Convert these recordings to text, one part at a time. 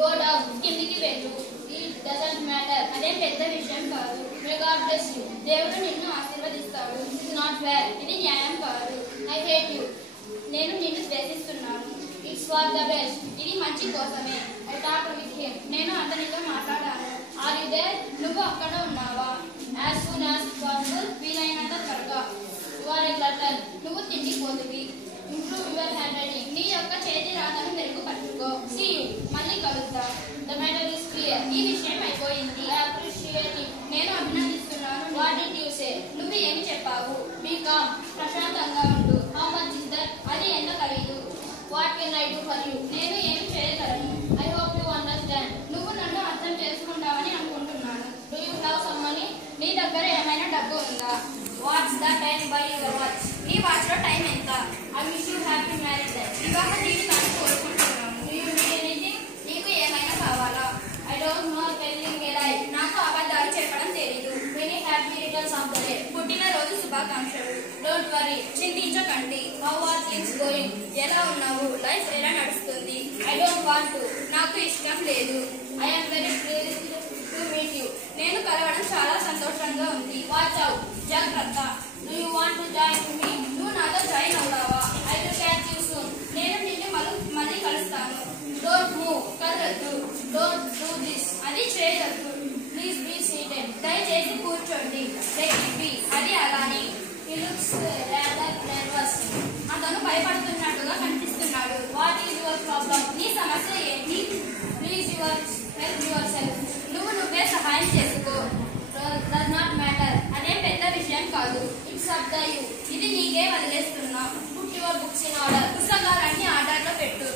Go down. కిందికి వెళ్ళు. It doesn't matter. అదేం పెద్ద విషయం కాదు. May God bless you. దేవుడు నిన్ను ఆశీర్వదిస్తాడు. This is not fair. ఇది న్యాయం కాదు. I hate you. నేను నిన్ను ద్వేషిస్తున్నాను. It's for the best. ఇది మంచి కోసమే. I talked with him. నేను అతనితో మాట్లాడాను. Are you there? నువ్వు అక్కడ ఉన్నావా? As soon as possible. వీలైనంత త్వరగా. You are a glutton. నువ్వు తిండిపోతువి. Improve your handwriting. నీ యొక్క చేతి రాతను మెరుగుపరచుకో. See you. మళ్ళీ కలుద్దాం. The matter is clear. ఈ విషయం అయిపోయింది. I appreciate it. నేను అభినందిస్తున్నాను. What did you say? నువ్వు ఏమి చెప్పావు? Be calm. ప్రశాంతంగా ఉండు. How much is that? అది ఎంత ఖరీదు? What can I do for you? నేను ఏమి చేయగలను? I hope you understand. నువ్వు నన్ను అర్థం చేసుకుంటావని అనుకుంటున్నాను. Do you have some money? నీ దగ్గర ఏమైనా డబ్బు ఉందా? What's the time by your watch? ఈ వాచ్ లో టైం ఎంత? I wish you happy marriage life. వివాహ జీవితాన్ని కోరుకుంటున్నాను. Do you need anything? నీకు ఏమైనా కావాలా? I don't know telling a lie. నాకు అబద్ధాలు చెప్పడం తెలీదు. Many happy returns of the day. పుట్టినరోజు శుభాకాంక్షలు. Don't worry. చింతించకండి. How are things going? ఎలా ఉన్నావు? లైఫ్ ఎలా నడుస్తుంది? I don't want to. నాకు ఇష్టం లేదు. I am very pleased to meet you. నేను కలవడం చాలా సంతోషంగా ఉంది. Watch out. జాగ్రత్త. Do you want to join me? నువ్వు నాతో జాయిన్ అవుతావా? I will catch you soon. నేను నిన్ను మళ్ళీ కలుస్తాను. Don't move. కదలొద్దు. Don't do this. అది చేయొద్దు. Please be seated. దయచేసి కూర్చోండి. Let it be. అది అలానే. He looks rather nervous. అతను భయపడుతున్నట్టుగా కనిపిస్తున్నాడు. What is your problem? నీ సమస్య ఏంటి? Please help yourself. నువ్వే సహాయం చేసుకో. Does not matter. అదేం పెద్ద విషయం కాదు. It's up to you. ఇది నీకే వదిలేస్తున్నా. Put your books in order. పుస్తకాలన్నీ ఆర్డర్లో పెట్టు.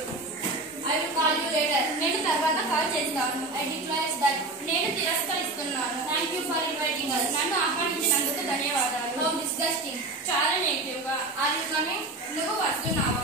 I will call you later. నేను తర్వాత కాల్ చేస్తాను. I declare that. నేను తిరస్కరిస్తున్నాను. Thank you for inviting us. నన్ను ఆహ్వానించినందుకు ధన్యవాదాలు. How disgusting. చాలా నెగిటివ్ గా. Are you coming? నువ్వు వస్తున్నావు.